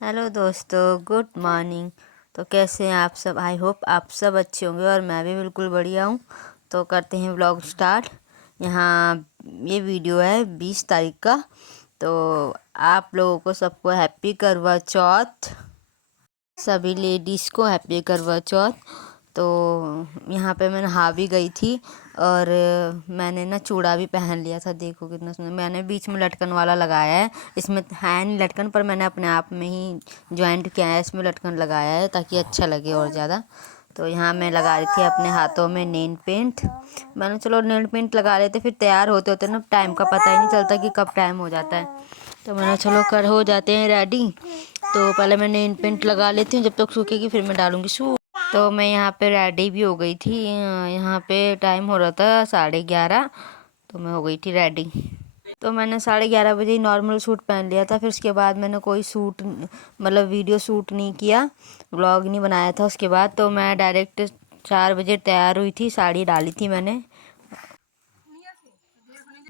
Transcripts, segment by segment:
Hello दोस्तों, good morning. तो कैसे हैं आप सब? आई होप आप सब अच्छे होंगे और मैं भी बिल्कुल बढ़िया हूँ। तो करते हैं व्लॉग स्टार्ट। यहाँ ये वीडियो है 20 तारीख का। तो आप लोगों को सबको हैप्पी करवा चौथ, सभी लेडीज़ को हैप्पी करवा चौथ। तो यहाँ पे मैं नहा भी गई थी और मैंने ना चूड़ा भी पहन लिया था। देखो कितना सुंदर। मैंने बीच में लटकन वाला लगाया है, इसमें है नहीं लटकन, पर मैंने अपने आप में ही ज्वाइंट किया है, इसमें लटकन लगाया है ताकि अच्छा लगे और ज़्यादा। तो यहाँ मैं लगा रही थी अपने हाथों में नेल पेंट। मैंने चलो नेल पेंट लगा लेते, फिर तैयार होते होते ना टाइम का पता ही नहीं चलता कि कब टाइम हो जाता है। तो मैंने चलो कर हो जाते हैं रेडी। तो पहले मैं नेल पेंट लगा लेती हूँ, जब तक सूखेगी फिर मैं डालूँगी शू। तो मैं यहाँ पे रेडी भी हो गई थी। यहाँ पे टाइम हो रहा था 11:30। तो मैं हो गई थी रेडी। तो मैंने 11:30 बजे ही नॉर्मल सूट पहन लिया था। फिर उसके बाद मैंने कोई सूट मतलब वीडियो शूट नहीं किया, व्लॉग नहीं बनाया था उसके बाद। तो मैं डायरेक्ट 4 बजे तैयार हुई थी, साड़ी डाली थी मैंने।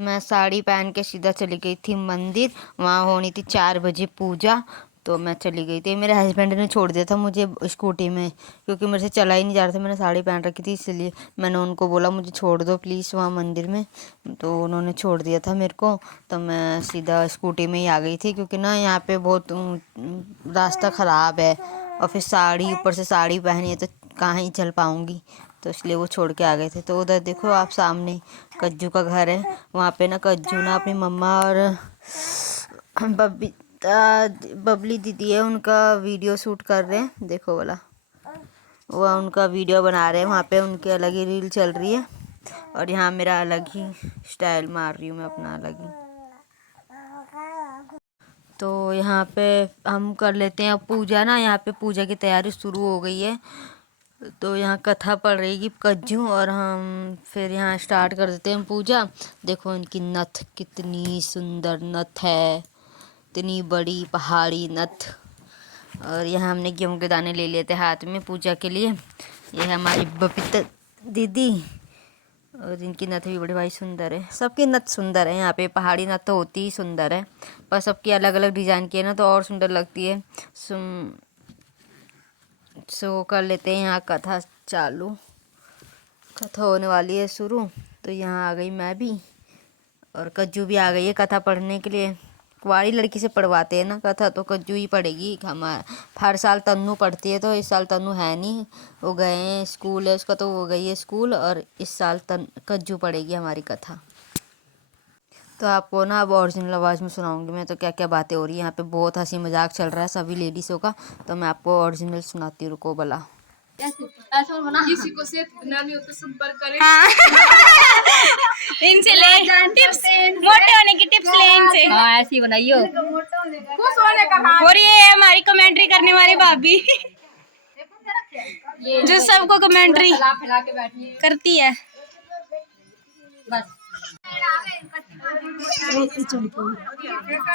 मैं साड़ी पहन के सीधा चली गई थी मंदिर। वहाँ होनी थी 4 बजे पूजा। तो मैं चली गई थी। मेरे हस्बैंड ने छोड़ दिया था मुझे स्कूटी में, क्योंकि मेरे से चला ही नहीं जा रहा था। मैंने साड़ी पहन रखी थी, इसलिए मैंने उनको बोला मुझे छोड़ दो प्लीज़ वहाँ मंदिर में। तो उन्होंने छोड़ दिया था मेरे को। तो मैं सीधा स्कूटी में ही आ गई थी, क्योंकि ना यहाँ पे बहुत रास्ता ख़राब है और फिर साड़ी ऊपर से साड़ी पहनी है तो कहाँ ही चल पाऊँगी। तो इसलिए वो छोड़ के आ गए थे। तो उधर देखो आप सामने कज्जू का घर है। वहाँ पे ना कज्जू ना अपनी मम्मा और बबली दीदी है, उनका वीडियो शूट कर रहे हैं। देखो वाला वो उनका वीडियो बना रहे हैं। वहाँ पे उनकी अलग ही रील चल रही है और यहाँ मेरा अलग ही स्टाइल मार रही हूँ मैं, अपना अलग ही। तो यहाँ पे हम कर लेते हैं अब पूजा ना। यहाँ पे पूजा की तैयारी शुरू हो गई है। तो यहाँ कथा पढ़ रहेगी कज्जू और हम फिर यहाँ स्टार्ट कर देते हैं पूजा। देखो इनकी नथ कितनी सुंदर नथ है, इतनी बड़ी पहाड़ी नथ। और यहाँ हमने गेहूं के दाने ले लिए थे हाथ में पूजा के लिए। ये है हमारी बबीता दीदी और इनकी नथ भी बड़ी भाई सुंदर है। सबकी नथ सुंदर है। यहाँ पे पहाड़ी नथ तो होती ही सुंदर है, पर सबकी अलग अलग डिज़ाइन की है ना, तो और सुंदर लगती है। सो कर लेते हैं यहाँ कथा चालू। कथा होने वाली है शुरू। तो यहाँ आ गई मैं भी और कज्जू भी आ गई है कथा पढ़ने के लिए। कुंवारी लड़की से पढ़वाते हैं ना कथा, तो कज्जू ही पढ़ेगी। हम हर साल तन्नू पढ़ती है, तो इस साल तन्नू है नहीं, वो गए हैं स्कूल है उसका, तो वो गई है स्कूल। और इस साल कज्जू पढ़ेगी हमारी कथा। तो आपको ना अब ओरिजिनल आवाज़ में सुनाऊंगी मैं, तो क्या क्या बातें हो रही है यहाँ पे। बहुत हंसी मजाक चल रहा है सभी लेडीज़ों का। तो मैं आपको ओरिजिनल सुनाती हूँ, रुको भला। किसी को सेहत बनानी हो तो संपर्क करें। हाँ। इनसे ले टिप्स, मोटे होने की टिप्स ले इनसे। हाँ ऐसी बनाइयो। खुश होने का और ये है हमारी कमेंट्री करने वाली भाभी, जो सबको कमेंट्री करती है।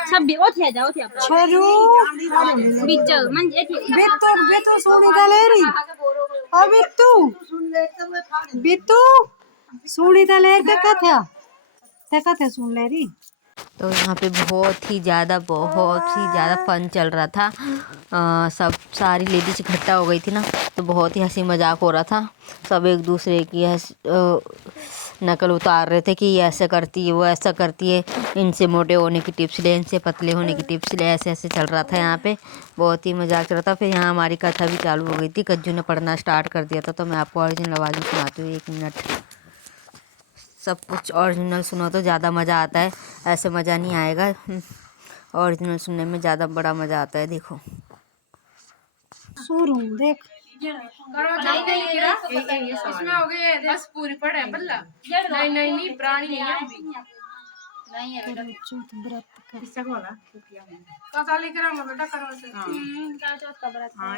सब भी ओथे जाओ थे छोरू बीच मन एथे बिट्टू सोनी दलेरी ओ बिट्टू सोनी दलेर ते कथे सुन लेरी। तो यहाँ पे बहुत ही ज़्यादा फन चल रहा था। सब सारी लेडीज इकट्ठा हो गई थी ना, तो बहुत ही हंसी मजाक हो रहा था। सब एक दूसरे की नकल उतार रहे थे कि ये ऐसा करती है, वो ऐसा करती है, इनसे मोटे होने की टिप्स ले, इनसे पतले होने की टिप्स ले। ऐसे ऐसे चल रहा था यहाँ पे, बहुत ही मजाक चल रहा था। फिर यहाँ हमारी कथा भी चालू हो गई थी। कज्जू ने पढ़ना स्टार्ट कर दिया था। तो मैं आपको ओरिजिनल आवाज़ में सुनाती हूँ, 1 मिनट। सब कुछ ओरिजिनल सुनो तो ज़्यादा मज़ा आता है, ऐसे मज़ा नहीं आएगा। ओरिजिनल सुनने में ज़्यादा बड़ा मज़ा आता है। देखो शुरू देख इसमें हो गए 10 पूरी पड़े बल्ला। नहीं नहीं नहीं प्राणी है चौथ व्रत कर किसका बोला पता लेकर हम बेटा करो से का चौथ का व्रत हां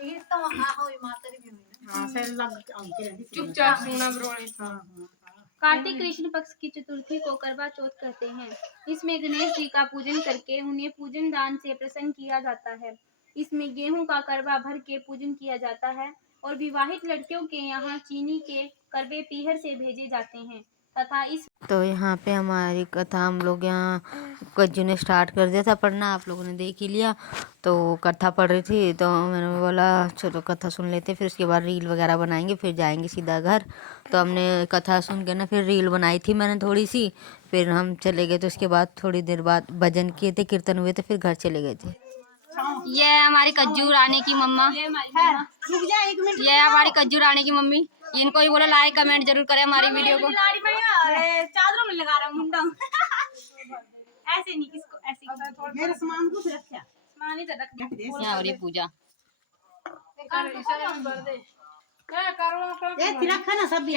ये तो हां होई माता री भी हां से लग चुपचाप सुना ब्रोले। हां कार्तिक कृष्ण पक्ष की चतुर्थी को करवा चौथ कहते हैं। इसमें गणेश जी का पूजन करके उन्हें पूजन दान से प्रसन्न किया जाता है। इसमें गेहूं का करवा भर के पूजन किया जाता है और विवाहित लड़कियों के यहाँ चीनी के करवे पीहर से भेजे जाते हैं तथा इस तो यहाँ पे हमारी कथा हम लोग यहाँ कज्जू ने स्टार्ट कर दिया था पढ़ना, आप लोगों ने देख ही लिया। तो कथा पढ़ रही थी तो मैंने बोला चलो कथा सुन लेते, फिर उसके बाद रील वगैरह बनाएंगे, फिर जाएंगे सीधा घर। तो हमने कथा सुन के ना फिर रील बनाई थी मैंने थोड़ी सी, फिर हम चले गए। तो उसके बाद थोड़ी देर बाद भजन किए थे, कीर्तन हुए थे, फिर घर चले गए थे। ये हमारी कज्जू रानी की मम्मा, ये हमारी कज्जू रानी की मम्मी। इनको ही बोला लाइक कमेंट जरूर करें हमारी वीडियो को। चादरों में लगा रहा मुंडा ऐसे नहीं, किसको ऐसे मेरे सामान को रखा, सामान ही तो रख। यहाँ हो रही पूजा, रखा ना सब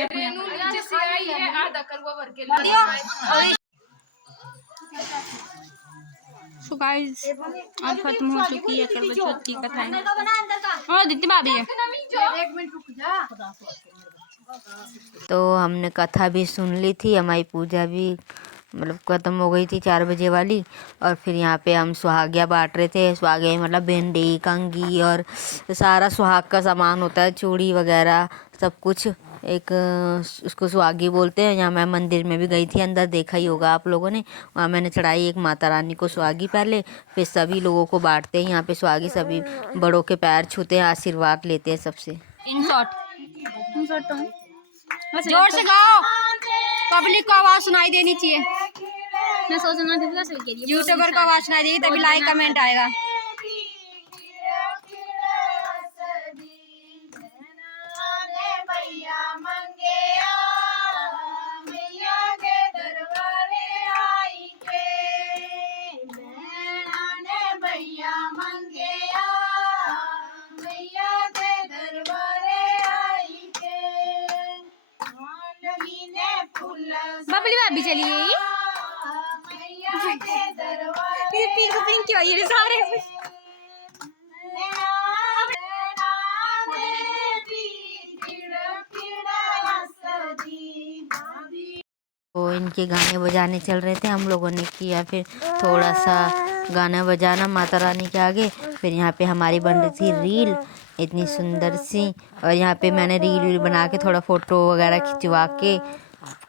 सो गाइस आज खत्म हो चुकी है करवा चौथ की कथाएं। और दीदी भाभी है। तो हमने कथा भी सुन ली थी, हमारी पूजा भी मतलब ख़त्म हो गई थी 4 बजे वाली। और फिर यहाँ पे हम सुहागिया बांट रहे थे। सुहागिया मतलब भिंडी, कंघी और सारा सुहाग का सामान होता है, चूड़ी वगैरह सब कुछ। एक उसको सुहागी बोलते हैं। यहाँ मैं मंदिर में भी गई थी, अंदर देखा ही होगा आप लोगों ने। वहाँ मैंने चढ़ाई एक माता रानी को सुहागी पहले, फिर सभी लोगों को बांटते हैं यहाँ पे सुहागी। सभी बड़ों के पैर छूते हैं, आशीर्वाद लेते हैं सबसे। इन शॉर्ट जोर से गाओ, पब्लिक को आवाज सुनाई देनी चाहिए। मैं सोच रहा था यूट्यूबर को आवाज सुनाई देगी तभी लाइक कमेंट आएगा। बबली भाभी चलिए, पिंक पिंक क्यों ये सारे। तो इनके गाने बजाने चल रहे थे, हम लोगों ने किया फिर थोड़ा सा गाना बजाना माता रानी के आगे। फिर यहाँ पे हमारी बन रही थी रील इतनी सुंदर सी, और यहाँ पे मैंने रील बना के थोड़ा फ़ोटो वगैरह खिंचवा के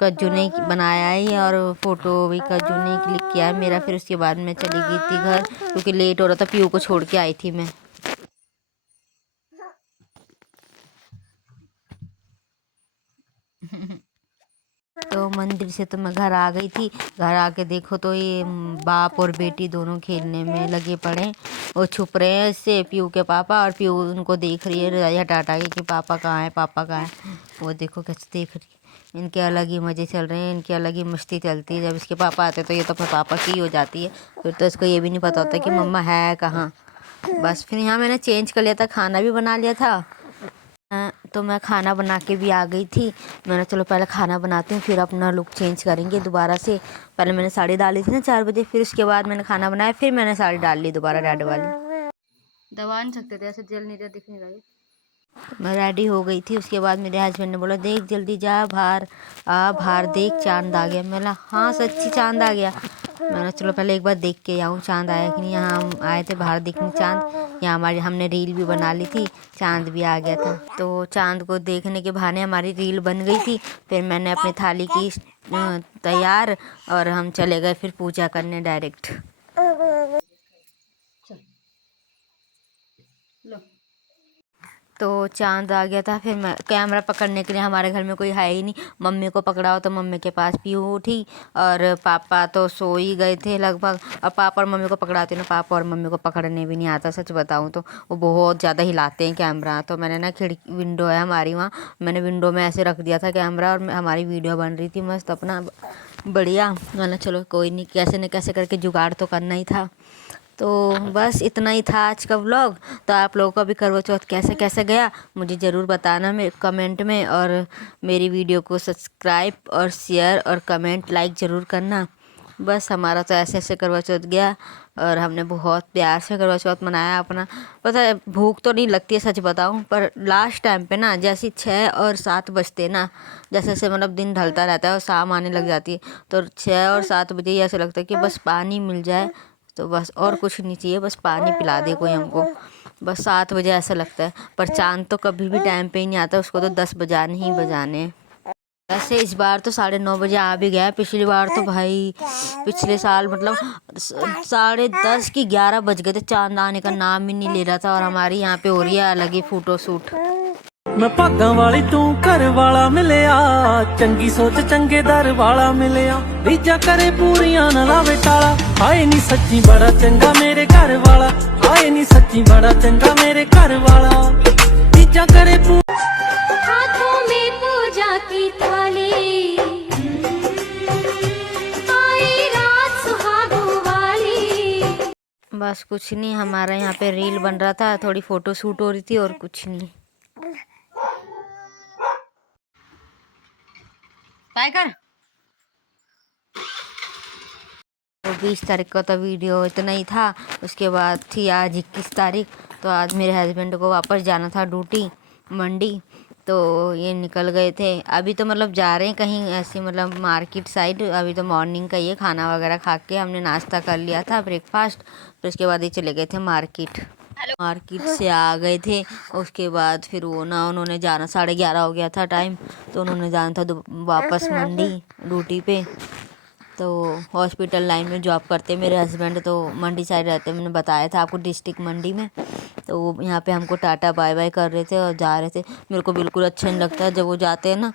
कज्जू ने बनाया है, और फ़ोटो भी कज्जू ने क्लिक किया है मेरा। फिर उसके बाद मैं चली गई थी घर क्योंकि लेट हो रहा था, पीयू को छोड़ के आई थी मैं। तो मंदिर से तो मैं घर आ गई थी। घर आके देखो तो ये बाप और बेटी दोनों खेलने में लगे पड़े हैं। वो छुप रहे हैं इससे पीयू के पापा, और पीयू उनको देख रही है रजाई हटा हटा के कि पापा कहाँ है, पापा कहाँ है। वो देखो कैसे देख रही है। इनके अलग ही मज़े चल रहे हैं, इनकी अलग ही मस्ती चलती है। जब इसके पापा आते तो ये तो अपने पापा की हो जाती है, फिर तो इसको ये भी नहीं पता होता कि मम्मा है कहाँ। बस फिर यहाँ मैंने चेंज कर लिया था, खाना भी बना लिया था। तो मैं खाना बना के भी आ गई थी। मैंने चलो पहले खाना बनाती हूँ फिर अपना लुक चेंज करेंगे दोबारा से। पहले मैंने साड़ी डाली थी ना 4 बजे, फिर उसके बाद मैंने खाना बनाया, फिर मैंने साड़ी डाल ली दोबारा रेड वाली। दबा नहीं सकते थे, ऐसे जल नहीं रहा, दिख नहीं रही। मैं रेडी हो गई थी। उसके बाद मेरे हस्बैंड ने बोला देख जल्दी जा बाहर, बाहर देख चांद आ गया। मैंने हाँ सच्ची चांद आ गया। मैंने चलो पहले एक बार देख के आऊँ चांद आया कि नहीं। यहाँ हम आए थे बाहर देखने चांद। यहाँ हमारी हमने रील भी बना ली थी, चांद भी आ गया था। तो चांद को देखने के बहाने हमारी रील बन गई थी। फिर मैंने अपनी थाली की तैयार, और हम चले गए फिर पूजा करने डायरेक्ट। तो चांद आ गया था। फिर मैं कैमरा पकड़ने के लिए हमारे घर में कोई है ही नहीं। मम्मी को पकड़ाओ तो मम्मी के पास पीयू उठी, और पापा तो सो ही गए थे लगभग। और पापा और मम्मी को पकड़ाती ना, पापा और मम्मी को पकड़ने भी नहीं आता सच बताऊं तो। वो बहुत ज़्यादा हिलाते हैं कैमरा। तो मैंने ना खिड़की विंडो है हमारी वहाँ, मैंने विंडो में ऐसे रख दिया था कैमरा, और हमारी वीडियो बन रही थी मस्त अपना बढ़िया। मैंने चलो कोई नहीं, कैसे न कैसे करके जुगाड़ तो करना ही था। तो बस इतना ही था आज का व्लॉग। तो आप लोगों का भी करवा चौथ कैसे कैसे गया मुझे ज़रूर बताना मेरे कमेंट में, और मेरी वीडियो को सब्सक्राइब और शेयर और कमेंट लाइक ज़रूर करना। बस हमारा तो ऐसे ऐसे करवा चौथ गया, और हमने बहुत प्यार से करवा चौथ मनाया अपना। पता है भूख तो नहीं लगती है सच बताऊं, पर लास्ट टाइम पे ना जैसे 6 और 7 बजते ना, जैसे जैसे मतलब दिन ढलता रहता है और शाम आने लग जाती है, तो 6 और 7 बजे ही ऐसा लगता है कि बस पानी मिल जाए तो बस, और कुछ नहीं चाहिए, बस पानी पिला दे कोई हमको। बस 7 बजे ऐसा लगता है। पर चांद तो कभी भी टाइम पे ही नहीं आता, उसको तो 10 बजाने ही बजाने। वैसे इस बार तो 9:30 बजे आ भी गया। पिछली बार तो भाई पिछले साल मतलब 10:30 की 11 बज गए थे, चांद आने का नाम ही नहीं ले रहा था। और हमारी यहाँ पे हो रही है अलग ही फोटो शूट। मैं भागा वाली तू घर वाला मिलिया, चंगी सोच चंगे दर वाला मिलिया, रीजा करे पूरियां ना लावे टाला। आए नी सच्ची बड़ा चंगा मेरे घर वाला, आए नी सच्ची बड़ा चंगा मेरे घर वाला, रीजा करे हाथों में पूजा की थाली, आई रात सुहागों वाली। बस कुछ नहीं, हमारा यहाँ पे रील बन रहा था, थोड़ी फोटो शूट हो रही थी और कुछ नहीं। काय कर तो 20 तारीख का तो वीडियो इतना ही था। उसके बाद थी आज 21 तारीख। तो आज मेरे हस्बैंड को वापस जाना था ड्यूटी मंडी, तो ये निकल गए थे। अभी तो मतलब जा रहे हैं कहीं ऐसे मतलब मार्केट साइड। अभी तो मॉर्निंग का ये खाना वगैरह खा के हमने नाश्ता कर लिया था, ब्रेकफास्ट। फिर उसके बाद ये चले गए थे मार्केट से आ गए थे। उसके बाद फिर वो ना उन्होंने जाना 11:30 हो गया था टाइम, तो उन्होंने जाना था वापस मंडी ड्यूटी पे। तो हॉस्पिटल लाइन में जॉब करते मेरे हस्बैंड, तो मंडी साइड रहते, मैंने बताया था आपको, डिस्ट्रिक्ट मंडी में। तो वो यहाँ पे हमको टाटा बाय बाय कर रहे थे और जा रहे थे। मेरे को बिल्कुल अच्छा नहीं लगता जब वो जाते हैं ना,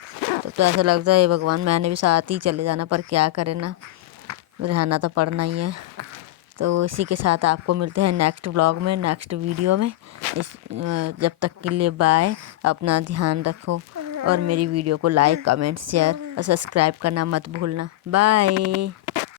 तो ऐसा लगता है भगवान मैंने भी साथ ही चले जाना, पर क्या करें ना, रहना तो पड़ना ही है। तो इसी के साथ आपको मिलते हैं नेक्स्ट व्लॉग में, नेक्स्ट वीडियो में। जब तक के लिए बाय, अपना ध्यान रखो और मेरी वीडियो को लाइक कमेंट शेयर और सब्सक्राइब करना मत भूलना। बाय।